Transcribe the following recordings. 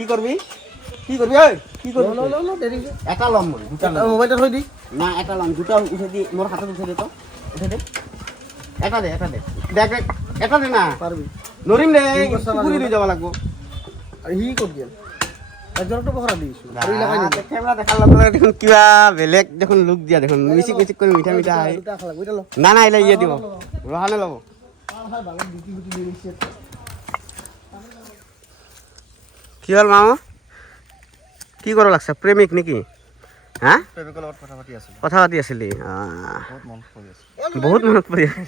কি করবি ওই কি করবি এটা লম মই দুটা মোবাইলটা থৈ দি না এটা লম দুটা উঠে দি মোর হাতত উঠে দে তো উঠে দে এটা দে দেখ এটা দে না পারবি নরিম রে পুকুরি দি যাব লাগবো আর হি কর গেল একজনটো পকৰা দিছো আৰু লাগাই নি ক্যামেরা দেখাল লগে দেখুন কিবা বেলেগ দেখুন লুক দিয়া দেখুন মিউজিক কৰি মিঠা মিঠা আই না না ইলা ইয়ে দিব ৰহানে লব কি হল মামা কি কৰা লাগছে প্ৰেমিক নেকি হা প্ৰেমিকৰ লগত কথা পাতি আছিলি বহুত মনত পৰি আছে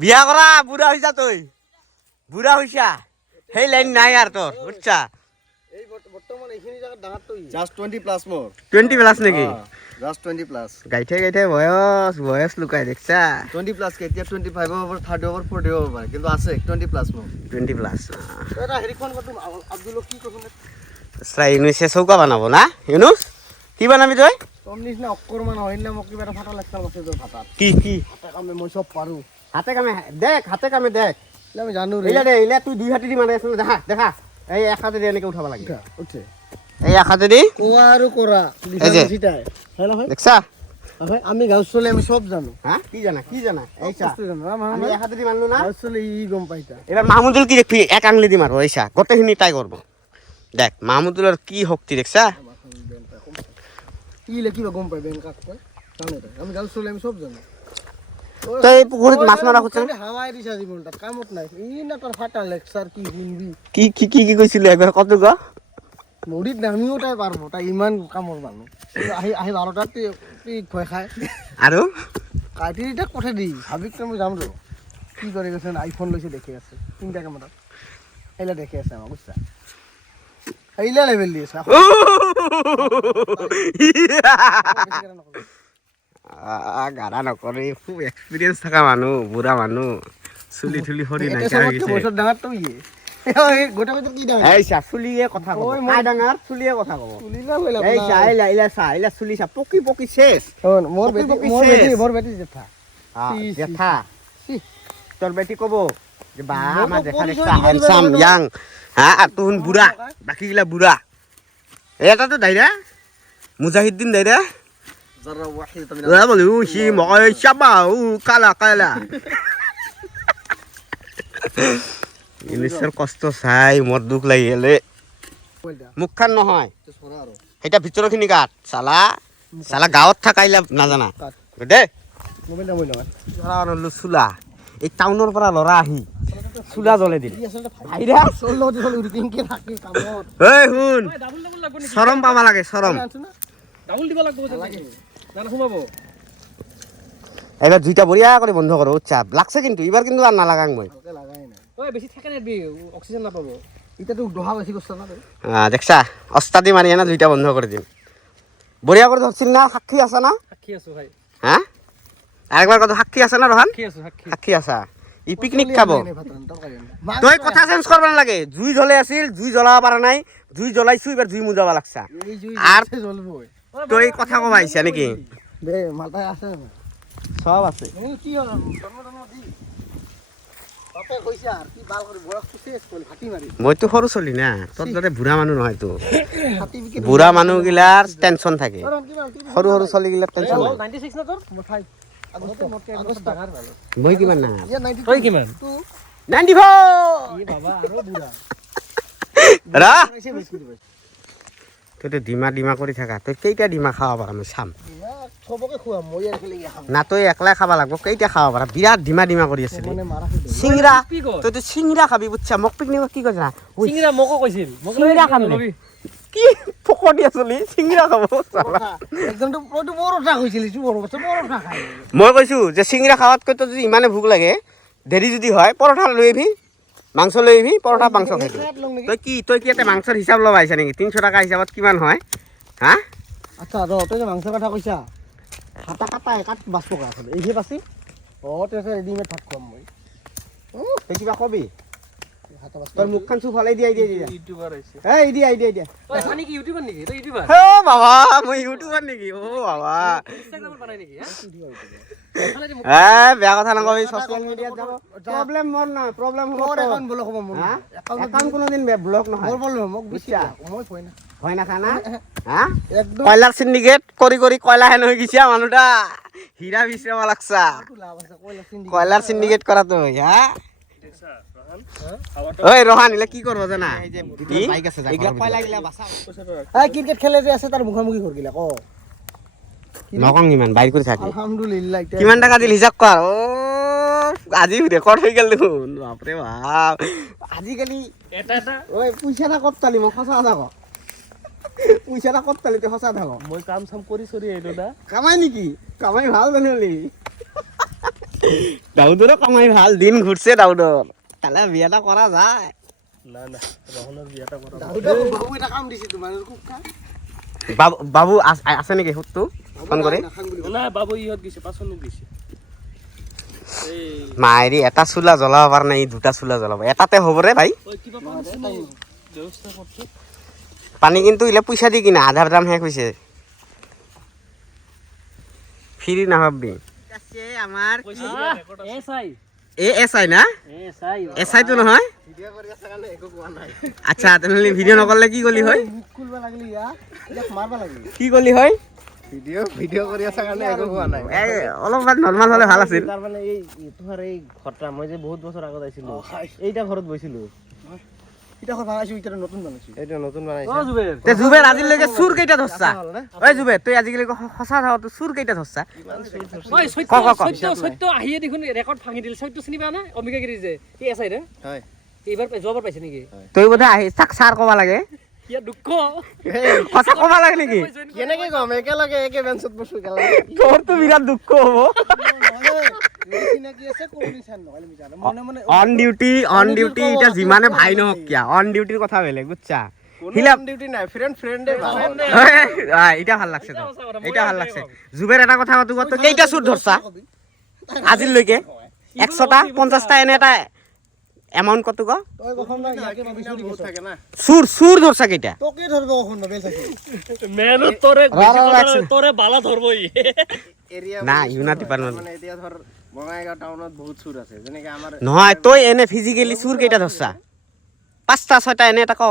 বিয়া কৰা বুঢ়া হৈছা তই বুঢ়া হৈছা সেই লাইন নাই আর তোর বুঝছা এই বর্তমান এইখিনি জায়গা ডাঙাত তো জাস্ট 20 প্লাস মোর 20 প্লাস নাকি জাস্ট 20 প্লাস গাইতে বয়স লুকাই দেখছা 20 প্লাস কে এতিয়া 25 ওভার 30 ওভার 40 ওভার কিন্তু আছে 20 প্লাস মোর 20 প্লাস এটা হেরিখন কত আব্দুল কি কইছ সাই ইউনুসে চৌকা বানাবো না ইউনুস কি বানাবি তুই তমনিস না অক্কর মান হইলে মোক কিবা ফাটা লাগতা আছে তোর ফাটা কি হাতে কামে মই সব পারু হাতে কামে দেখ আমি জানো রে ইলা তুই দুই হাতে দি মানে আছে দেখা এই এক হাতে দি এনেকে উঠাবা লাগে উঠে এই এক হাতে দি কোয়া আৰু কৰা দিছাই হ্যালো ভাই দেখছা ভাই আমি গাঁও চলে আমি সব জানো হ্যাঁ কি জানা এইসা আমি এক হাতে দি মানলু না গাঁও চলে ই গম পাইতা এবার মাহমুদুল কি দেখবি এক আঙ্গুলি দি মারো এইসা গটেখিনি ট্রাই করব দেখ মাহমুদুলের কি শক্তি দেখছা কি লে কি গম পাই বেন কাক কয় জানো আমি গাঁও চলে আমি সব জানো তাই পুকুরিত মাছ মারা হচ্ছে হাওয়াই দিছা জীবনটা কামত নাই ই না তোর ফাটা লেকচার কি শুনবি কি কইছিল একবার কত গা নদীত নামিও তাই পারবো তাই ইমান কামৰ মানুহ আহি 12টা তুই ভয় খায় আৰু কাটিটা পঠাই দি ভাবিক তুমি যাম ৰ কি কৰি গৈছে আইফোন লৈছে দেখি আছে তিনটা কেমেৰা এইলা দেখি আছে আমাৰ বুঝছা এইলা লেভেল দি আছে গাড়া নকৰে খুব এক্সপিৰিয়েন্স থকা মানুহ বুঢ়া মানুহ চুলি থুলি সৰি নাইকিয়া হৈ গৈছে বছৰ ডাঙৰ তো ইয়ে গোটা গোটা কি ডাঙৰ এইছা চুলিয়ে কথা কব কাই ডাঙৰ চুলিয়ে কথা কব চুলি না কইলা এইছা ইলা চুলি চা পকি শেষ মোৰ বেটি জেঠা জেঠা তোর বেটি কব যে বা আমার জেঠা দেখছা হ্যান্ডসাম ইয়াং হ্যাঁ আর তুন বুঢ়া বাকি গিলা বুঢ়া এটা তো দাইরা মুজাহিদ্দিন দাইরা জরা ওয়াহিদ তুমি না বলি উশি ময় শাবা উ কালা ইংলিশের কষ্ট চাই মোর দুখ লাগি গেলে মুখখান নহয় এটা ভিতরখিনি কাট সালা গাঁৱত থাকাইলা নাজানা দে চুলা এই টাউনৰ পৰা লৰা আহি চুলা জ্বলে দিল শুন চৰম পাবা লাগে চৰম এবার দুইটা বড়িয়া করে বন্ধ করো চাপ লাগছে কিন্তু এবার কিন্তু আর না লাগাং মই বেশি থাকে না অক্সিজেন না পাবো এটা তো ডোহা বেশি করছ না দেখছা অস্তাদি মারি না দুইটা বন্ধ করে দিন বড়িয়া করে ধরছিস না সাক্ষী আছে না সাক্ষী আছো ভাই হ্যাঁ আরেকবার কত সাক্ষী আছে না রোহান সাক্ষী আছে ই পিকনিক খাবো তুই কথা চেঞ্জ করবা লাগে জুই জ্বলে আছিল জুই জ্বলাবা পারা নাই জুই জ্বলাইছু এবার জুই মুজাবা লাগছা আর তুই কথা কবা আইছা নাকি দে মালটা আছে সব আছে কি হল মই তো সৰু চলি না তোৰ দৰে বুঢ়া মানুহ নহয় তো বুঢ়া মানুহ গিলাৰ টেনশন থাকে সৰু চলি গিলাৰ টেনশন নাই মই কিমান না তই কিমান 94 তুই তো ডিমা কৰি থাকা তই কেইটা ডিমা খাব পাৰা মই চাম না তই একলাই খাবা লাগব কেইটা খাব পাৰা বিৰাট ডিমা কৰি আছিল চিংৰা তই তো চিংৰা খাবি বুঝছা মোক পিকনিক কি কৈছা চিংৰা মকো কৈছিল চিংৰা খাম কি পকৰি আসলি চিংৰা খাব একদম তো পৰঠা কৈছিল পৰঠা খাই মই কৈছো যে চিংৰা খাৱাতকৈ তো যদি ইমানে ভোক লাগে দেৰি যদি হয় পৰঠা লৈ আহিবি মাংস লৈ আহিবি পৰঠা মাংস খাই তই কি এটা মাংসৰ হিচাপ ল'ব আহিছা নেকি 300 টাকা হিচাপত কিমান হয় হা আচ্ছা তই যে মাংসৰ কথা কৈছা কাটা বাছ পকা আছে এই বাছি তই ৰেডিমেড থাক কম মই তই কিবা কবি তোর মুখখান চুপ হলাই দিয়া ইউটিউবার আছে এই দিয়া ওই খানি কি ইউটিউবার নাকি তো ইউটিউবার ও বাবা মই ইউটিউবার নেকি ও বাবা ইনস্টাগ্রাম বানাই নাকি বেয়া কথা নকবি সোশ্যাল মিডিয়াত যাব প্রবলেম মোর না প্রবলেম মোর এখন ব্লক হ'ব মোর একাউন্ট কোনদিন ব্লক নহয় মোর বলব মোক বুঝছা মই হয় না খানা হ্যাঁ একদম কয়লার সিন্ডিকেট কৰি কয়লা হেন হৈ গিছা মানুহটা হীৰা বিছৰাবা লাগছা কয়লাৰ সিন্ডিকেট কৰা তো হ্যাঁ ওই রোহান ইলা কি করব জানা এই যে বাইক আছে যা এগুলা কয়লা গিলা বাসা এই ক্রিকেট খেলে যে আছে তার মুখামুখি কর গিলা ক নকং ইমান বাইর করে থাকি আলহামদুলিল্লাহ কিমান টাকা দিল হিসাব কর ও আজি রেকর্ড হই গেল দেখুন বাপ রে বাপ আজি কালি এটা ওই পয়সাটা কততালি ম খসা থাকো পয়সাটা কততালি তে খসা থাকো মই কাম সাম কৰি সৰি আইলো না কামাই নেকি কামাই ভাল জানলি দাউদৰ কামাই ভাল দিন ঘুৰছে দাউদৰ তাহলে বিয়াটা করা যায় না রহনের বিয়াটা করা বাবু এটা কাম দিছি তোমার কুকা বাবু আছে নাকি হুতু ফোন করে না বাবু ইহত গিছে পাছনে গিছে এই মাইরি এটা চুলা জ্বলাব পার নাই দুটা চুলা জ্বলাব এটাতে হ'ব রে ভাই ওই কিবা পানি ব্যবস্থা করছো পানি কিন্তু ইলে পয়সা দি কিনা আধার দাম শেষ হইছে ফ্রি না ভাববি আছে আমার এসআই এসআই না এসআই তো নহয় ভিডিও কৰি আছে কাৰণে একো কোৱা নাই আচ্ছা তেনেহলে ভিডিও নকৰলে কি গলি হয় মুখ খুলবা লাগলি ইয়া ইয়াক মাৰবা লাগলি কি গলি হয় ভিডিও কৰি আছে কাৰণে একো কোৱা নাই অলপমান নৰমাল হলে ভাল আছিল তাৰ মানে এই তোমাৰ এই ঘৰটা মই যে বহুত বছৰ আগত আইছিলো এইটা ঘৰত গৈছিলো এটা ঘৰ ভাঙাইছো এটা নতুন বানাইছো এটা নতুন বানাইছো ও জুবেৰ তে জুবেৰ আজিলৈকে চুৰ কেইটা ধৰছা ওই জুবেৰ তুই আজিকালি সঁচা থাও তুই চুৰ কেইটা ধৰছা ওই সত্য আহিয়ে দেখোন ৰেকৰ্ড ভাঙি দিল সত্য চিনি পা না অম্বিকাগিৰি যে কি আছে ৰে হয় এইবাৰ জবৰ পাইছে নেকি তুই বোধ আহি চাক সাৰ কবা লাগে ইয়া দুঃখ সঁচা কবা লাগে নেকি কেনেকে কম একেলগে একে বেঞ্চত বসু গেল তোৰ তো বিৰাট দুঃখ হ'ব অন ডিউটি এটা যিমানে ভাই নহক কিয়া অন ডিউটিৰ কথা বেলেগ বুঝছা হিলা অন ডিউটি নাই ফ্ৰেন্ডে এটা ভাল লাগছে তো এটা ভাল লাগছে জুবেৰ এটা কথা কত কত কেইটা চুৰ ধৰছা আজিলৈকে 100টা 50টা এনে এটা এমাউন্ট কত ক তই কখন না ইয়াকে ভাবিছো বহুত থাকে না চুৰ ধৰছা কেইটা তোকে ধরবে কখন না বেল থাকে মেনু তোরে বালা ধরবই এরিয়া না ইউনা ডিপার্টমেন্ট মানে এতিয়া ধর বঙাইগাঁও টাউনত বহুত চুৰ আছে যেনেকে আমাৰ নহয় তই এনে ফিজিক্যালি চুৰ কেইটা ধৰছা 5টা 6টা এনে এটা ক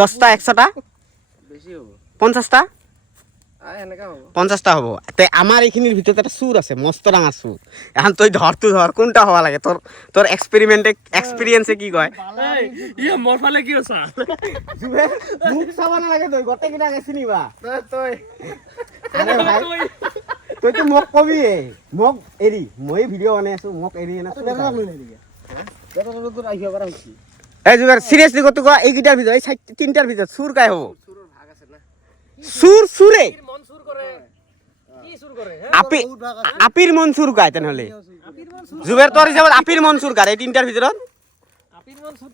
10টা 100টা বেছি হ'ব 50টা এনেকা হ'ব 50টা হ'ব তে আমাৰ এইখিনিৰ ভিতৰত এটা চুৰ আছে মস্ত ডাঙৰ চুৰ এখন তই ধৰ কোনটা হবা লাগে তোৰ এক্সপেৰিয়েন্সে কি কয় ইয়া মোৰ ফালে কি আছে মুখ চাবা নালাগে তই গটে কিটা চিনিবা তই আরে ভাই তুই তো মোক কবি মোক এৰি মই ভিডিও বনাই আছো মোক এৰি না বেটা লৈ নাই দিগা বেটা তোৰ আহিব পাৰা হৈছে এই জুবেৰ সিৰিয়াসলি কত কয় এই গিটাৰ ভিতৰত এই তিনটাৰ ভিতৰত চুৰ কাই হ'ব চুৰৰ ভাগ আছে না চুৰে মন চুৰ কৰে কি চুৰ কৰে আপিৰ মন চুৰ কাই তেনেহলে জুবেৰ তোৰ হিচাপত আপিৰ মন চুৰ কাই এই তিনটাৰ ভিতৰত আপিৰ মন চুৰ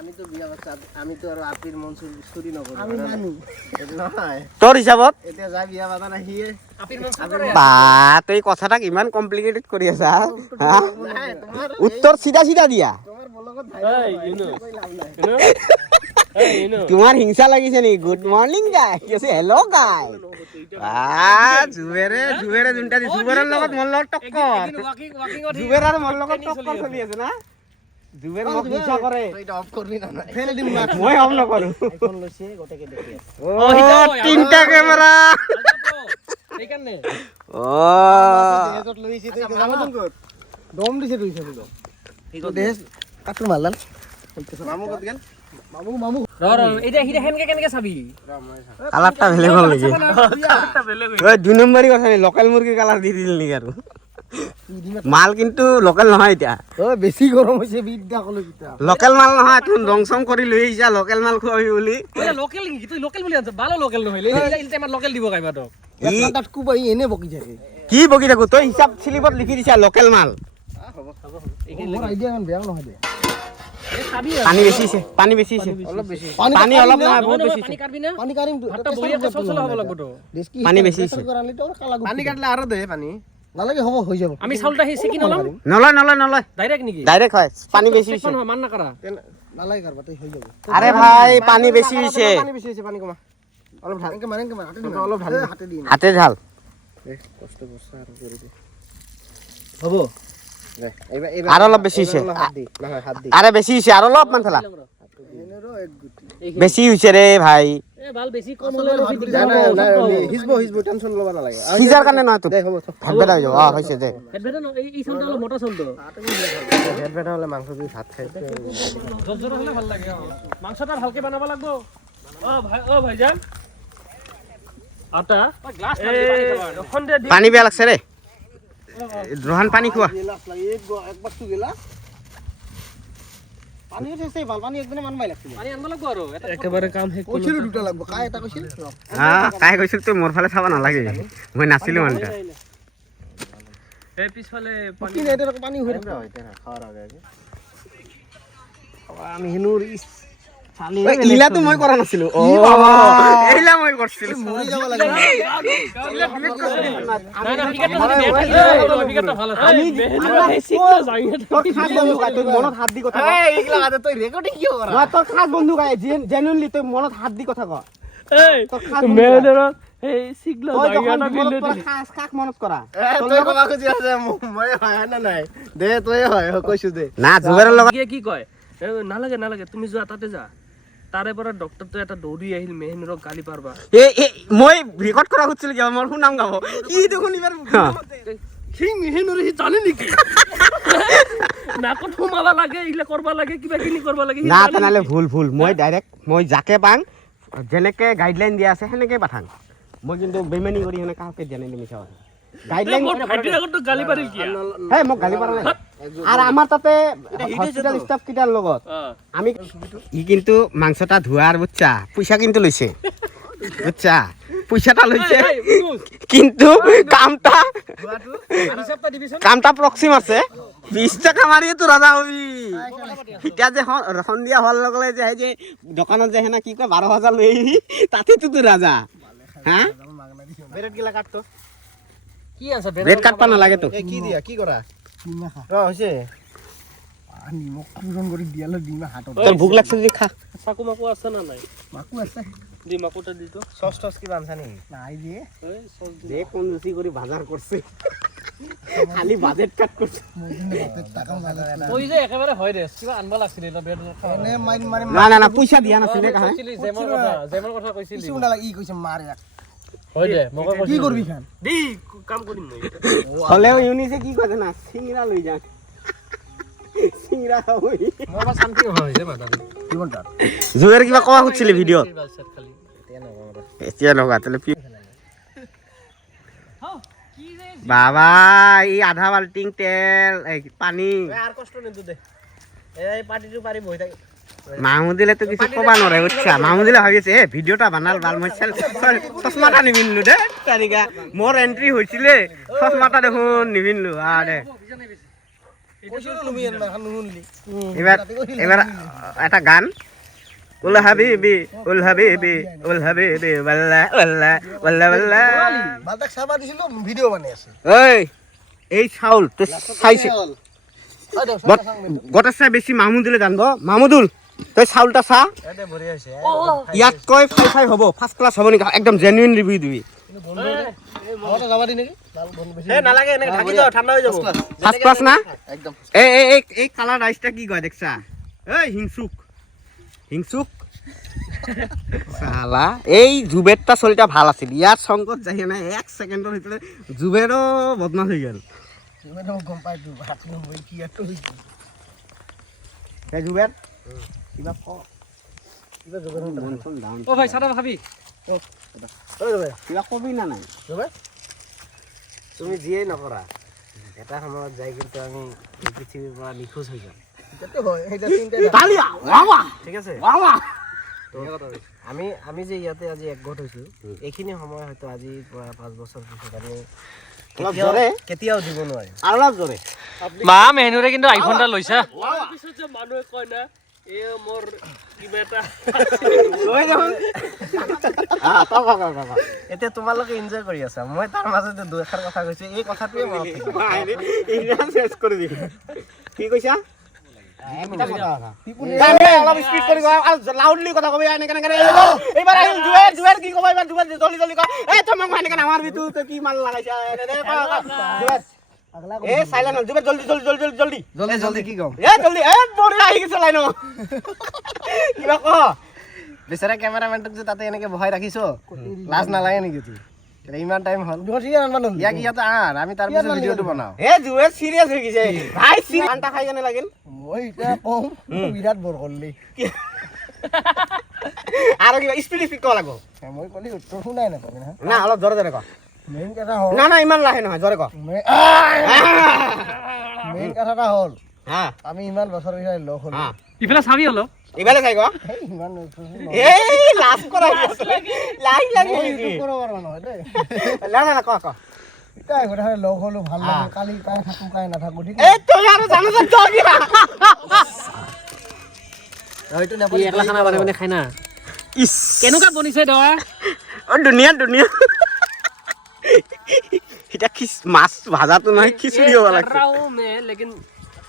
আমি তো বিয়া বাচ্চা আমি তো আৰু আপিৰ মন চুৰি নকৰো আমি মানো নহয় তোৰ হিচাপত এতিয়া যা বিয়া বাদা নাহিয়ে আপিৰ মন চুৰ কৰে বা তই কথাটাক ইমান কমপ্লিকেটেড কৰি আছা উত্তৰ চিধা দিয়া তোমাৰ বলগত ভাই ইনো তোমাৰ হিংসা লাগিছে নেকি গুড মৰ্নিং গাই কি আছে হেল্ল গাই জুবেৰে যোনটা জুবেৰৰ লগত মোৰ লগত টক্কৰ জুবেৰ আৰু মোৰ লগত টক্কৰ চলি আছে না জুবেৰ মোক হিংসা কৰে এটা অফ কৰবি না নাই ফেলে দিম না মই অফ নকৰো আইফোন লৈছে গোটেকে দেখি ও তিনটা ক্যামেৰা সেইকাৰণে ও দেহত লৈছে তই জামাজন কত দম দিছে তুই চাবি তো এই দেহ কাটু মারলাল মামু কত গেল মামু ৰ এটা হিটা কেনেকে চাবি কালারটা বেলেগ হল নেকি ওই 2 নম্বরই কথা নি লোকাল মুরগি কালার দি দিল নেকি আৰু মাল কিন্তু লোকাল নহয় এটা ও বেছি গৰম হইছে বিদ্যা কলো কিটা লোকাল মাল নহয় তুন ৰংসং কৰি লৈ আহিছা লোকাল মাল খুৱাবি বুলি ওলা লোকাল কি তুই লোকাল বুলি আনছ ভালো লোকাল নহইলে এই টাইমত লোকাল দিব কাইবা তো এটা কুবাই এনে বকি যায় কি বকি থাকো তই হিসাব স্লিপত লিখি দিছা লোকাল মাল হ'ব মোৰ আইডিয়া মান বেয়া নহয় দে পানী বেছিছে অলপ বেছি পানী অলপ নহয় বহুত বেছিছে পানী কাটবি না পানী কাটিম তো হাতটা বইয়া চলচল হ'ব লাগব তো পানী বেছিছে পানী কাটলে আৰু দে পানী নালাগে হ'ব হৈ যাব আমি চাউলটা সেই সেকি নলাম নলয় ডাইরেক্ট নেকি ডাইরেক্ট হয় পানি বেশি হইছে মান না করা নালাগে কারবা তাই হৈ যাব আরে ভাই পানি বেশি হইছে পানি বেশি হইছে পানি কমা অলপ ঢাল এনেকে মারেন হাতে দিন অলপ ঢাল হাতে দিন হাতে ঢাল কষ্ট করছ আর করে দে হ'ব এইবা আর অলপ বেশি হইছে না হাত দি আরে বেশি হইছে আর অলপ মান ফেলা এনেরও এক গুটি বেশি হইছে রে ভাই এ ভাল বেশি কম হলে না না হিজব টেনশন লবা না লাগে সিজার কানে নয় তো দে হ'ব ভাত বেটা হই যাব হইছে দে হেডবেটা না এই চাউলটা হলো মোটা চাউল তো হেড বেটা হলে মাংস দি ভাত খাই জজরা হলে ভাল লাগে মাংসটা ভালকে বানাবা লাগবো ও ভাইজান আটা গ্লাস ওখান দিয়ে পানি বেয়া লাগছে রে রোহান পানি খোয়া গিলাস লাগে একবার তো গিলাস পানি হইছে ভাল পানি একদিনে মানবাই লাগছে পানি আনবা লাগবো আৰু একেবারে কাম হে কইছিল দুটা লাগবো কাই এটা কইছিল কাই কৈছিল তুই মোর ফালে চাবা নালাগে মই নাছিলো মানে এই পিছফালে পানি এটা পানি হই খাওয়ার আগে আমি হিনুর ইলা তো মই কৰা নাছিলো ও এইলা মই কৰছিল মৰি যাব লাগে না টিকেটটা ভালো আমি শিখলো যাই তোর খাস বন্ধু গায় তুই মনত হাত দি কথা এই ইগলা আদে তুই রেকর্ডিং কি করা না তোর খাস বন্ধু গায় জেনুইনলি তুই মনত হাত দি কথা ক এই মেয়েদের এই শিখলো জায়গাটা বিলে তোর খাস কাক মনত করা তুই কবা খুজি আছে মই হয় না নাই দে তুই হয় কইছু দে না জুবেৰৰ লগত কি কয় নালাগে তুমি যোৱা তাতে যা তাৰে পৰা ডক্টৰটো এটা দৌৰি আহিল মেহিনুৰক গালি পাৰবা এ মই ৰেকৰ্ড কৰা হৈছিল কি মোৰ শুনাম গাব ই দেখোন ইবাৰ কি মেহিনুৰ হি জানে নেকি নাকত সোমাবা লাগে ইলা কৰবা লাগে কিবা কিনি কৰবা লাগে না তানালে ভুল মই ডাইৰেক্ট মই যাকে পাং যেনেকে গাইডলাইন দিয়া আছে সেনেকে পাঠাং মই কিন্তু বেমানি কৰি হেনে কাহকে দিয়া নাই মিছা গাইডলাইন ভাইটিৰ আগত গালি পাৰিল কি হে মোক গালি পাৰা নাই আৰু আমাৰ তাতে হস্পিটাল ষ্টাফ কিটাৰ লগত আমি ই কিন্তু মাংসটা ধোৱাৰ বুঝছা পইচা কিন্তু লৈছে বুঝছা পইচাটা লৈছে কিন্তু কামটা প্ৰক্সিম আছে 20 টাকা মাৰিয়ে তো ৰাজা হবি ইটা যে সন্ধিয়া হল লগলে যে দোকানত যে হেনা কি কয় 12000 লৈ তাতে তো ৰাজা হা বেৰেট গিলা কাট তো কি আছে ৰেড কাট পা না লাগে তো এ কি দিয়া কি কৰা ডিমা খা ৰ হৈছে পানী মোক পূৰণ কৰি দিয়ালে ডিমা হাতত তোর ভুক লাগছে যদি খা চাকু মাকু আছে না নাই মাকু আছে দি মাকুটা দি তো সস টস কি বানছা নি নাই দিয়ে এই সস দি দে কোন রুচি কৰি বাজাৰ করছে খালি বাজেট কাট করছে টাকা লাগে ওই যে একেবারে হয় রে কিবা আনবা লাগছিল এটা বেড এনে মাইন মারি না পইচা দিয়া নাছিলে কাহে কইছিলি জেমৰ কথা কইছিলি কিছু না লাগি ই কইছে মাৰ এক হয় দে মকে কি কৰবি খান দি কাম কৰিম মই হলেও ইউনিসে কি কয় না সিংৰা লই যা সিংৰা হই মোৰ বা শান্তি হয় যে মাথা কি বলতা জুয়েৰ কিবা কোৱা হচ্ছিল ভিডিও খালি এতিয়া লগা তাহলে বাবা এই আধা বাল্টিং তেল পানী আর কষ্ট নিদু দে এই পাটিটো পারি বই থাকি মাহমুদিলে তো কিছু কবা নরে বুঝছা মাহমুদিলে ভাবিছে এ ভিডিওটা বানাল ভাল মই চশমাটা নিবিনলো দে তারিকা মোর এন্ট্রি হইছিলে চশমাটা দেখুন নিবিনলো দে কইছিলো তুমি না খান নুনলি এবার একটা গান উল হাবিবি ওয়াল্লা ওয়াল্লা ওয়াল্লা ওয়াল্লা বালতাক সাবা দিছিল ভিডিও বানাই আছে এই চাউল তো চাইছে গটার বেশি মাহমুদুলে জানবো মাহমুদুল তুই চাউলটা চা এতে ভরি আছে ইয়াত কয় ফাই হব ফার্স্ট ক্লাস হব নেকি একদম জেনুইন রিভিউ দিবি আমারে যাবা দি নেকি এ না লাগে এনে ঢাকি দাও ঠান্ডা হয়ে যাব ফার্স্ট ক্লাস না একদম এই কালার রাইসটা কি কয় দেখছা এই হিংসুক সালা এই জুবেরটা চলিটা ভাল আছিল ইয়ার সংকট যাই না 1 সেকেন্ডৰ ভিতরে জুবেরও বদমাশ হৈ গেল তুমি তো গম পাই তো হাত মই কি আটো হইছি হে জুবের কিবা ক কিবা জগৰ মনখন ডাউন ও ভাই সাদা খাবি ও ৰে কিবা কবি না নাই জবে তুমি জিয়ে নকৰা এটা সময়ত যাই কিন্তু আমি পৃথিৱীৰ পৰা নিখোজ হৈ যাম এটো হয় এটা চিন্তা তালিয়া বাবা ঠিক আছে বাবা আমি যে ইয়াতে আজি একগোট হৈছো এইখিনি সময় হয়তো আজি 5 বছৰ পিছত আমি অলপ জৰে কেতিয়াও দিব নোৱাৰিম অলপ জৰে মা মেহনুৰে কিন্তু আইফোনটা লৈছা পিছত যে মানুহে কয় না এ মোৰ কিবা এটা লৈ যাম এতিয়া তোমালোকে এনজয় কৰি আছা মই তাৰ মাজতে দুই এষাৰ কথা কৈছো এই কথাটোৱে মনত থাকিব চেঞ্জ কৰি দিম কি কৈছা অলপ স্পীড কৰি কোৱা আৰু লাউডলি কথা কবি এনেকে এনেকে এইবাৰ আহিল জুৱেৰ কি কব এইবাৰ জুৱেৰ জলদি জলদি ক এই তই মোক এনেকে নামাৰবি তই কি মাল লাগাইছা জুৱেৰ এ সাইলেন্ট হল জুৱেৰ জলদি জলদি জলদি জলদি জলদি জলদি কি কম এ জলদি এ বড় আহি গৈছে লাইন কিবা ক বেচাৰা কেমেৰামেনটোক যে তাতে এনেকে বহাই ৰাখিছো লাজ নালাগে নেকি তুই ইমান টাইম হল ইয়াক ইয়াতে আৰ আমি তাৰ পিছত ভিডিঅটো বনাও এ জুৱেৰ সিৰিয়াস হৈ গৈছে ভাই আন্টা খাই কেনে লাগিল মই এতিয়া কম বিৰাট বৰ কৰলি আৰু কিবা স্পীড স্পীড কব লাগিব মই কলি উত্তৰ শুনাই নাপাবি না না অলপ জোৰে জোৰে ক মেইন কথা হল না না ইমান লাহে নহয় জোৰে ক মেইন কথাটা হল হা আমি ইমান বছৰ ধৰি লগ হলো হা ইফালে চাবি অলপ ইফালে চাই ক ইমান এই লাজ কৰা লাই লাগি কৰিব পাৰবা নহয় দেই না না ক ক তাই কথা লগ হলো ভাল লাগে কালি কাই থাকো কাই নাথাকো ঠিক এই তই আৰু জানো যে তই কিবা হয়তো ই একলা খানা বনাই বনাই খাই না ইস কেনেকুৱা বনিছে দৱা ও দুনিয়া দুনিয়া এটা খিচ মাছ ভাজাটো নহয় খিচুড়ি হ'ব লাগে ৰাও মে লেকিন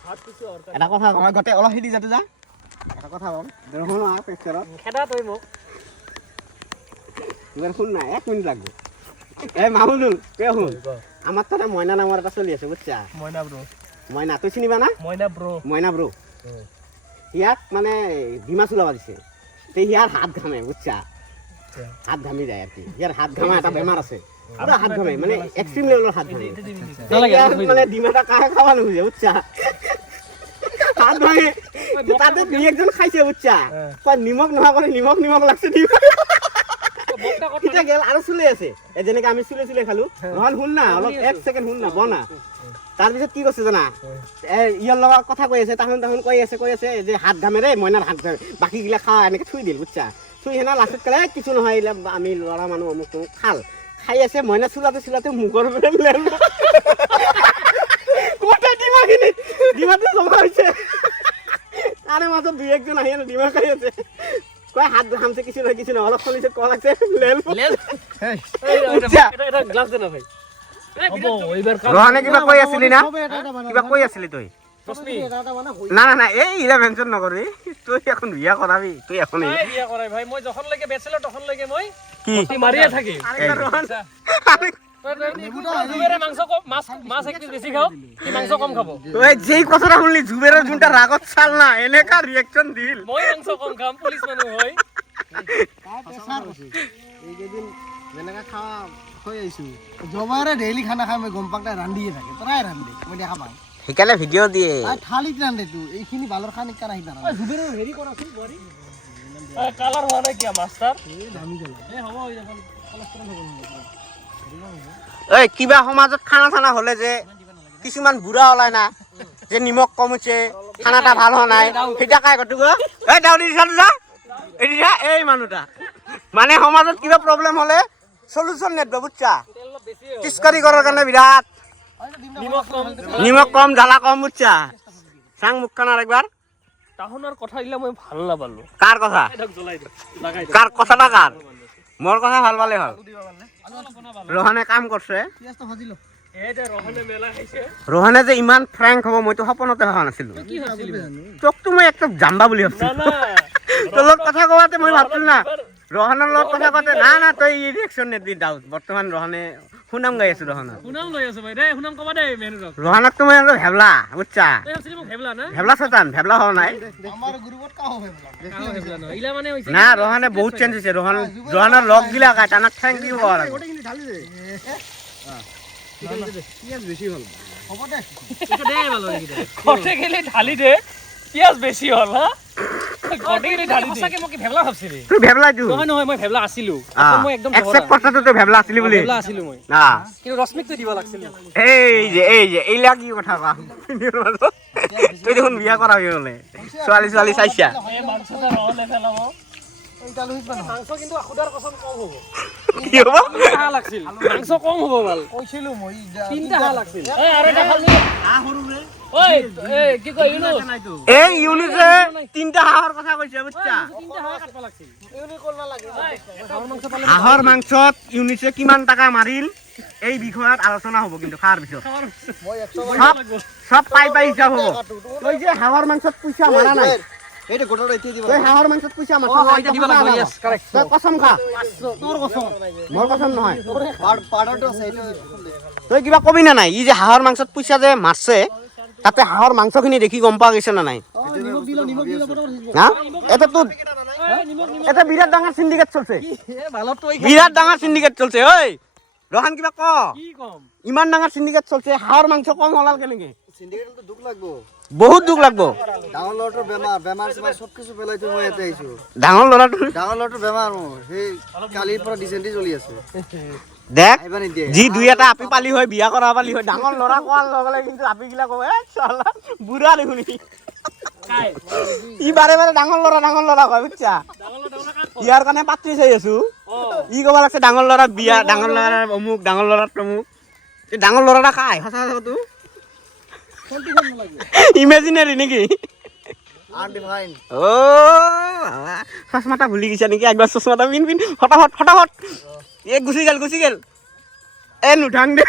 হাত কিছু অৰ এটা কথা কম গতে অলপ হিদি যাতে যা এটা কথা কম দেখোন আৰু পেছৰত খেদা তই মোক এবাৰ শুন না 1 মিনিট লাগবে এই মামুনুল কে শুন আমাৰ তাতে ময়না নামৰ এটা চলি আছে বুঝছা মইনা ব্ৰো ময়না তুই চিনিবা না মইনা ব্ৰো ময়না ব্রো ইয়াক মানে ডিমা চুলাবা দিছে তে ইয়ার হাত ঘামে বুঝছা হাত ঘামি যায় আর কি ইয়ার হাত ঘামা এটা বেমার আছে পুরা হাত ঘামে মানে এক্সট্রিম লেভেলের হাত ঘামে ইয়ার মানে ডিমাটা কাহে খাওয়া নুজে বুঝছা হাত ঘামে তাতে দুই একজন খাইছে বুঝছা কয় নিমখ নোহা করে নিমখ নিমখ লাগছে ডিমা এটা গেল আৰু চুলে আছে এই যেনেকে আমি চুলে চুলে খালো নহল শুন না অলপ 1 সেকেন্ড শুন না বনা তাৰ পিছত কি কৈছে জানা ইয়াৰ লগত কথা কৈ আছে তাহন তাহন কৈ আছে যে হাত ঘামে ৰে মইনাৰ হাত ঘামে বাকি গিলা খা এনেকে থুই দিল বুঝছা থুই হেনা লাষ্টত কলে কিছু নহয় ইলা আমি লৰা মানুহ অমুক তমুক খাল খাই আছে মইনা চুলাতে মুখৰ পৰা লেল কোটা ডিমাটো জমা হৈছে তাৰে মাজত দুই একজন আহি ডিমা খাই আছে কয় হাত ঘামছে কিছু নহয় অলপ চলিছে কল আছে লেল এটা গ্লাস দে না ভাই রহনে কিবা কৈ আছিলি না কিবা কৈ আছিলি তুই রশ্মি না না না এই ইলা মেনশন নকৰবি তুই এখন বিয়া কৰাবি তুই এখন এই বিয়া কৰাই ভাই মই যখন লাগে বেচেলৰ তখন লাগে মই কি মাৰিয়ে থাকি ৰহন জুবেৰে মাংস কম মাছ এক পিস বেছি খাও কি মাংস কম খাব ওই যেই কথাটা শুনলি জুবেৰৰ যোনটা ৰাগত চাল না এনেকা ৰিয়েকচন দিল মই মাংস কম খাম পুলিশ মানুহ হয় এইকেইদিন যেনেকা খাওয়া হৈ আহিছো জমাৰে ডেইলি খানা খাই মই গম পাক তাই ৰান্ধিয়ে থাকে প্ৰায় ৰান্ধে মই দেখা পাওঁ সেইকাৰণে ভিডিঅ' দিয়ে তাই থালিত ৰান্ধে তো এইখিনি বালৰ খানি কাৰা হিতা ৰান্ধে জুবেৰৰ হেৰি কৰাছিল বৰি কালাৰ হোৱা নাই কিয়া মাষ্টাৰ দামি গলা এ হ'ব হৈ যাব কলেষ্ট্ৰল হ'ব এই কিবা সমাজত খানা চানা হলে যে কিছুমান বুঢ়া ওলাই না যে নিমখ কম হৈছে খানাটা ভাল হোৱা নাই সেইটা কাই কতো এই দাউৰি যা এই মানুহটা মানে সমাজত কিবা প্ৰব্লেম হলে সলিউশন নেট বুঝছা কিস্কাৰি কৰাৰ কাৰণে বিৰাট নিমখ কম জ্বালা কম বুঝছা সাং মুখ কানাৰ একবাৰ তাহনৰ কথা ইলা মই ভাল নাপালো কার কথা এডক জ্বলাই দে লাগাই দে কার কথাটা কার মোর কথা ভাল পালে হল রোহনে কাম করছে পিয়াজটো ভাজিলো এই যে ৰহনে মেলা খাইছে ৰোহনে যে ইমান ফ্ৰেংক হ'ব মইতো সপনতে ভাবা নাছিলো কি ভাবছিলি তোকতো মই একটা জাম্বা বুলি ভাবছিলো না তোৰ লগত কথা কোৱাতে মই ভাবছিলো না ৰোহনেৰ লগত কথা কোৱাতে না তই ৰিয়েকশন নেদি ডাউট বৰ্তমান ৰোহনে সুনাম গাই আছো ৰোহনৰ শুনাম লৈ আছো ভাই দে শুনাম কবা দে মেনুৰক রোহনক তো মই ভেবলা বুঝছা তই ভাবছিলি মোক হেবলা না ভেবলা শতান ভেবলা হোৱা নাই আমাৰ গ্ৰুপত কাও হয় কাও হেবলা না ইলা মানে হৈছে না রোহনে বহুত চেঞ্জ হৈছে রোহনের লগ গিলা কাই তানাক থ্যাংক ইউ কোৱা লাগিব গোটেইখিনি ঢালি দে পিয়াজ বেছি হ'ল হ'ব দে এটা দে ভালো লাগি দে কটে গেলে ঢালি দে পিয়াজ বেছি হল হা কটে গেলে ঢালি দে সঁচাকে মোক ভেবলা ভাবছিলি তুই ভেবলা যু নহয় মই ভেবলা আছিলো মই একদম একসেপ্ট করছস তুই ভেবলা আছিলি বুলি ভেবলা আছিলো মই না কিন্তু ৰশ্মিক তো দিব লাগছিল এই যে এইলা কি কথা কোৱা তুই দেখোন বিয়া কৰা হৈ গলে ছোৱালী চাইছা এই মাংসটা ৰহলে ফেলাব এইটা লৈ পান মাংস কিন্তু খুদাৰ কচম কম হ'ব কি হ'ব হাঁহ লাগছিল মাংস কম হ'ব ভাল কৈছিলো মই তিনটা হাঁহ লাগছিল আৰু এটা খালি ঐ কি কয় এই ইউনিছে তিনটা হাঁহৰ কথা কৈছে বুজিছা তিনটা হাঁহ কাটব লাগছিল ইউনি কল না লাগে হাঁহৰ মাংস পালে হাঁহৰ মাংসত ইউনিছে কিমান টকা মাৰিল এই বিষয়ত আলোচনা হ'ব কিন্তু খাৰ পিছত মই 100 সব পাই হিসাব হ'ব তই যে হাঁহৰ মাংসত পইচা মাৰা নাই এইটো গোটৰ এতিয়া দিব তই হাঁহৰ মাংসত পইচা মাৰছ অ এটা দিব লাগিব ইয়েস কাৰেক্ট তই কসম খা তোৰ কসম মোৰ কসম নহয় পাড়াটো আছে এইটো তই কিবা কবি না নাই ই যে হাঁহৰ মাংসত পইচা যে মাৰছে তাতে হাঁহৰ মাংসখিনি দেখি গম পোৱা গৈছে না নাই নিমখ দিলো বটৰ হা এটা তো এটা বিৰাট ডাঙৰ সিন্ডিকেট চলছে এ ভালো তুই বিৰাট ডাঙৰ সিন্ডিকেট চলছে ঐ ৰহান কিবা ক কি কম ইমান ডাঙৰ সিন্ডিকেট চলছে হাঁহৰ মাংস কম হলাল কেনেকে সিন্ডিকেটটো দুখ লাগবো বহুত দুখ লাগব ডাঙৰ ল'ৰাটোৰ বেমাৰ সব কিছু পেলাই থৈ মই ইয়াতে আহিছো ডাঙৰ ল'ৰাটোৰ ডাঙৰ ল'ৰাটোৰ বেমাৰ মোৰ সেই কালিৰ পৰা ডিসেন্ট্ৰি চলি আছে দেখ আহিবা নিদিয়ে যি দুই এটা আপি পালি হয় বিয়া কৰা পালি হয় ডাঙৰ ল'ৰা কোৱাৰ লগে লগে কিন্তু আপি গিলা কব এ চালা বুঢ়া দেখোন কাই ই বাৰে বাৰে ডাঙৰ ল'ৰা কয় বুজিছা ইয়াৰ কাৰণে পাত্ৰী চাই আছো ই ক'ব লাগছে ডাঙৰ ল'ৰা বিয়া ডাঙৰ ল'ৰাৰ অমুক ডাঙৰ ল'ৰাৰ তমুক এই ডাঙৰ ল'ৰা কাই সঁচা কথাটো ইমেজিনাৰী নেকি আনডিফাইন্ড অ চশমাটা ভুলি গৈছা নেকি একবাৰ চশমাটা পিন ফটাফট এ গুচি গেল এ নুঠাং দে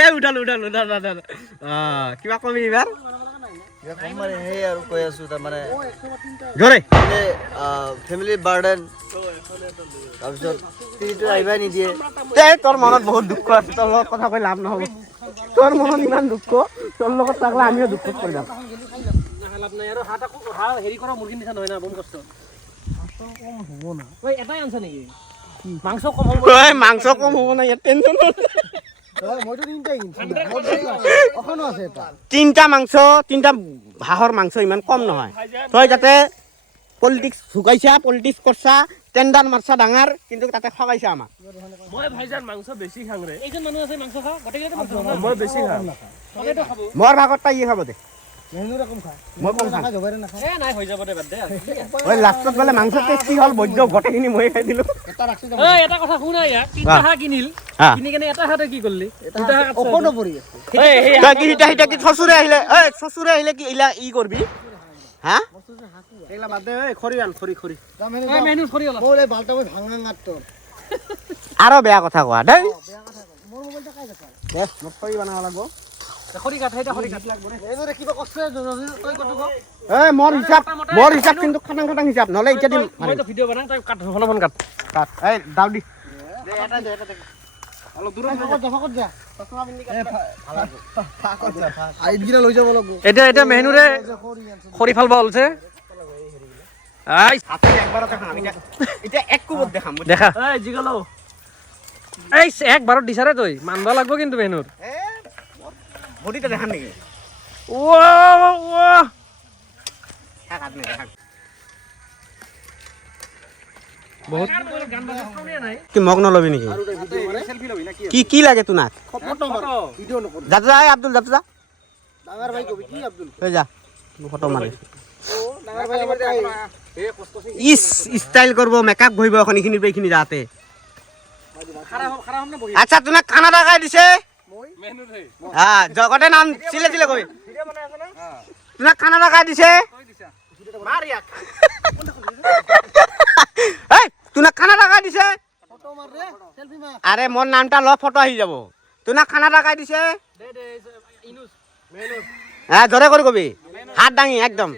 এ উঠাল কিবা কবি এইবাৰ মানে সেই আৰু কৈ আছো তাৰ মানে জোৰে ফেমিলি বাৰ্ডেন তাৰপিছত তিৰিটো আহিবা নিদিয়ে তোৰ মনত বহুত দুখ আছে তোৰ লগত কথা কৈ লাভ নহ'ব তোৰ মনত ইমান দুখ তোৰ লগত থাকলে আমিও দুখ কৰি যাম লাভ নাই আৰু হাঁহ হেৰি কৰা মুৰ্গী নিচিনা নহয় না বম কষ্ট কম হ'ব না ঐ এটাই আনছা নেকি মাংস কম হ'ব মাংস কম হ'ব না ইয়াত টেনচন মইতো তিনটাই অখনো আছে এটা তিনটা হাঁহৰ মাংস ইমান কম নহয় তই যাতে পলিটিক্স পলিটিক্স কৰছা টেণ্ডাৰ মাৰছা ডাঙৰ কিন্তু তাতে ঠগাইছা আমাক মই ভাইজান মাংস বেছি খাং ৰে এইজন মানুহ আছে মাংস খা গটেইটো মাংস খা মই বেছি খাম সবেতো খাব মোৰ ভাগত তাই খাব দে মেনুৰে কম খায় মই কম খাম জবাৰে নাখায় এ নাই হৈ যাব দে বাদ দে ওই লাষ্টত বোলে মাংস টেষ্টি হ'ল বৈদ্য গোটেইখিনি মই খাই দিলো এটা ৰাখছি ঐ এটা কথা শুনা ইয়াক তিনটা হাঁহ কিনিল কিনি কেনে এটা হাঁহ তই কি কৰিলি দুটা হাঁহ কাটছ অখনো পৰি আছে তই কি হিটা কি চচুৰে আহিলে কি ইলা ই কৰবি হা এইলা বাদ দে খৰি আন খৰি ঐ মেনু কৰি ওলা বলে বালটা মই ভাঙা গাতৰ আৰু বেয়া কথা কোৱা দেই মোৰ মোবাইলটা কাই দেখা দে মোক খৰি বনাব লাগিব খৰি কাট হেটা খৰি কাট এইদৰে কিবা কষ্ট তই কত ক এই মোৰ হিচাপ কিন্তু খাটাং হিচাপ নহ'লে এতিয়া দিম মইতো ভিডিঅ' বনাম তই কাট অলপমান কাট এই দাও দি অলপ দূৰত যা আইডগিৰা লৈ যাব লাগিব এতিয়া মেনুৰে খৰি ফালব ওলছে আই একবাৰতে খাম এতিয়া এক কোবত দেখাম দেখা এই জিগলো এই একবাৰত দিছাৰে তই মানবা লাগব কিন্তু মেনুৰ বডিটা দেখাম নেকি ও বহুত কি মগ নলবি নেকি কি লাগে তোমাক যা আব্দুল যা ডাঙৰ ভাই কবি কি আব্দুল তই যা ফটো মাৰি ডাঙৰ ভাই আমাৰ ষ্টাইল কৰিব মেকআপ কৰিব এখন এইখিনি এইখিনি যাতে খাৰা হম না বহি আচ্ছা তোমাক খানা দেখাই দিছে মেনুৰ হে জগতে নাম চিলে কবি তোমাক খানা দেখাই দিছে তোমাক খানা দেখাই দিছে ফটো মাৰ ৰে সেলফি মাৰ আরে মোর নামটা ল ফটো আহি যাব তোমাক খানা দেখাই দিছে দে ইনুস মেনুৰ হ্যাঁ জোরে করে কবি হাত দাঙি একদম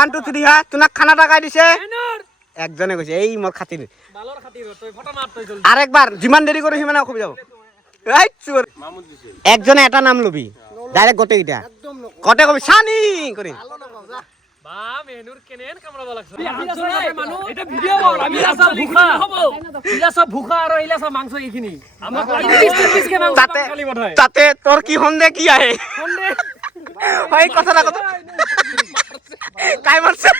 1 2 3 হ্যাঁ তোমাক খানা দেখাই দিছে মেনুৰ একজনে কৈছে এই মোৰ খাতিৰ বালৰ খাতিৰ তই ফটো মাৰ তই জলদি আরেকবার যিমান দেরি করে সিমানে অসুবিধা যাব এই চোর মামুদ দিছে একজনে এটা নাম লবি ডাইরেক্ট গোটেইটা কটে কবি সানি করে বা মেনুৰ কেনেন কামৰাব লাগছ এটা ভিডিঅ' বল আমি আছা ভুখা ইলা সব ভুখা আৰু ইলা সব মাংস এইখিনি আমাক পিছকে মাংস তাতে খালি বঠাই তাতে তোর কি হন্দে কি আহে কোনদে ভাই কথা কাই মারছে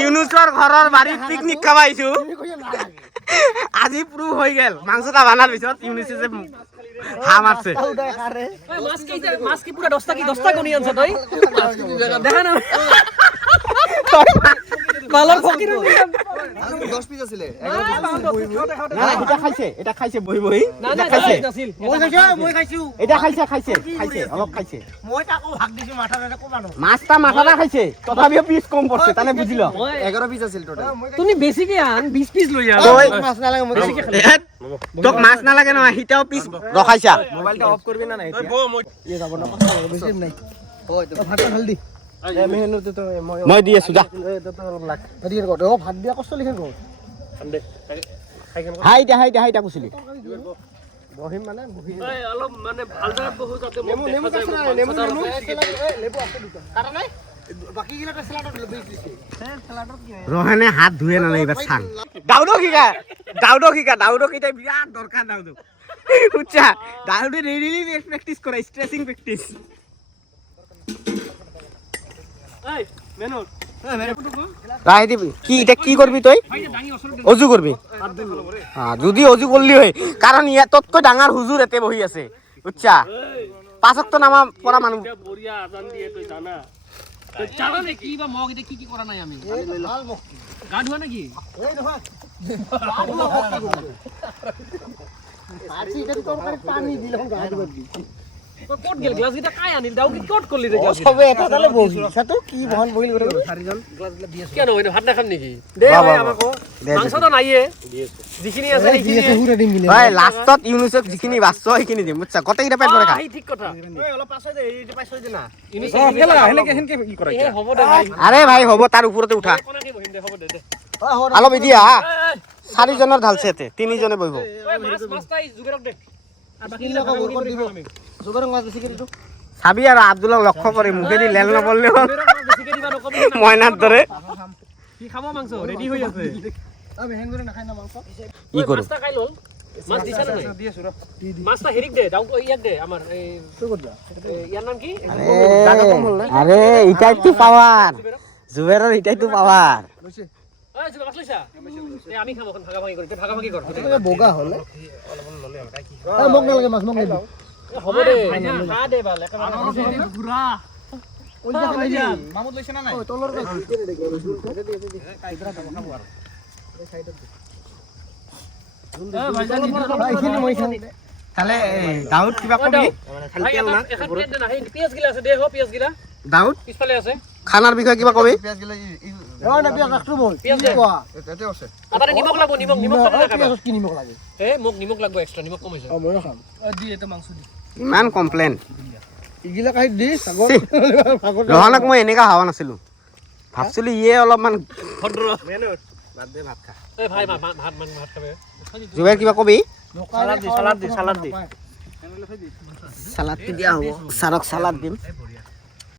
ইউনুসর ঘৰৰ বাড়িত পিকনিক খাবাইছো আজি প্রুভ হৈ গেল মাংসটা বানার পিছত ইউনুসে যে হাম আছে মাছ কি পুরা 10টা গনি আনছ তই দেখা না মালৰ ফকিৰ 10 পিস আছিল এটা খাইছে এটা খাইছে বহি বহি না এটা না খাইছে নাছিল মই খাইছো এটা খাইছে খাইছে খাইছে অলপ খাইছে মই তাকো ভাগ দিছো মাথা এটা কমানো মাছটা মাথাটা খাইছে তথাপিও পিস কম পড়ছে তানে বুঝিল 11 পিস আছিল টোটাল তুমি বেছিকে আন 20 পিস লৈ আহ তই মাছ নালাগে মই তোক মাছ নালাগে নহয় হিটাও পিস ৰখাইছা মোবাইলটা অফ করবি না এতিয়া ইয়ে যাব না বেছি নাই হয় তো ভাতটা ঢাল দি মেহনত তো মই দি আছো যা তো অলপ লাগ হেৰি কৰ ও ভাত দিয়া কষ্ট লিখে কৰ হাইটা কুছিলি বহিম মানে বহি এই অলপ মানে ভালদৰে বহু যাতে নেমু নেমু আছে না নেমু নেমু লেবু আছে দুটা কাটা নাই বাকি গিলা স্যালাডত লেবু দিছে স্যালাডত কি ৰহানে হাত ধুয়ে না এইবাৰ চাং দাউদক এটা বিৰাট দৰকাৰ দাউদক উচ্চা দাউদে ৰেলি প্ৰেক্টিস কৰা স্ট্ৰেচিং প্ৰেক্টিস এই মেনুৰ ৰাহি দিবি কি এটা কি কৰবি তই অজু কৰবি যদি অজু কৰলি হয় কাৰণ ইয়াতকৈ ডাঙৰ হুজুৰ এতে বহি আছে বুঝছা পাঁচক নামা পৰা মানুহ বঢ়িয়া আজান দিয়ে তই জানা তই জানা নে কি বা মগ এটা কি কৰা নাই আমি ভাল মোক গা ধোৱা নেকি এই নহয় আজি এটা তোৰ কাৰে পানী দিলম গা দিব দি ক'ত গেল গ্লাস গিটা কাই আনিল দাও কি ক'ত করলি রে গ্লাস সবে এটা তালে বহি সাতো কি বহন বহিল করে চাৰিজন গ্লাস গিলা দি আছে কেন হইনো ভাত নাখাম নেকি দে ভাই আমাকো মাংস তো নাইয়ে যিখিনি আছে দি আছে হুৰে দিম মিলে হয় লাষ্টত ইউনিসেফ যিখিনি বাচ্চ সেইখিনি দিম বুঝছা গোটেইটা পেট ভরে খা এই ঠিক কথা এই অলপ পাছই দে এই পাছই দে না হেনকে ই কৰা এ হ'ব দে ভাই আৰে ভাই হ'ব তাৰ ওপৰতে উঠা কোনাকে বহিম দে হ'ব দে দে অলপ দিয়া চাৰিজনৰ ঢালছে এতে তিনিজনে বহিব ওই মাছ তাই জুগেৰক দে আৰ বাকি কিলা খবৰ কৰি দিব জোগাৰ মাছ বেছি কৰি দিও চাবি আৰু আব্দুলক লক্ষ্য কৰি মুখেদি লেল নপৰলে হ'ল বেছিকে দিবা নকবি মইনাৰ দৰে কি খাব মাংস ৰেডি হৈ আছে আবে হেং কৰে নাখাই না মাংস কি কৰো মাছটা খাই লল মাছ দিছা না দি আছো ৰ মাছটা হেৰিক দে দাও ইয়াক দে আমাৰ এই তো কত যা ইয়াৰ নাম কি আৰে এটাইতো পাওয়াৰ জুবেৰৰ এটাইতো পাওয়ার লৈছে এই জুবা মাছ লৈছা এই আমি খাম এখন ভাগাভাগি কৰি ভাগাভাগি কৰ বগা হল মোক নালাগে মাছ মোক নাই হ'ব দে খা দে ভাল একেবাৰে গুৰা ওই যে খাই যা মামুদ লৈছে না নাই ওই তলৰ গছ এইখিনি মই খাম তাহলে দাউদ কিবা কবি ভাই এখন প্লেট দে না এই পিয়াজ গিলা আছে দে হো পিয়াজ গিলা দাউদ পিছফালে আছে খানাৰ বিষয়ে কিবা কবি পিয়াজ গিলা ও না পিয়াজ ৰাখছো মই পিয়াজ দে এতে আছে আবাৰে নিমখ লাগব নিমখ তাতে লাগব পিয়াজ কি নিমখ লাগে এ মোক নিমখ লাগব এক্সট্ৰা নিমখ কম হৈছে মই খাম দি এটা মাংস দি ইমান কমপ্লেইন ইগিলা কাই দি সাগৰ ৰহানক মই এনেকা হাৱা নাছিলো ভাবছিলো ইয়ে অলপমান ভদ্ৰ মেনুত বাদ দে ভাত খা এই ভাই ভাত খাবে জুবেৰ কিবা কবি সালাড দি সালাডটো দিয়া হ'ব ছাৰক সালাড দিম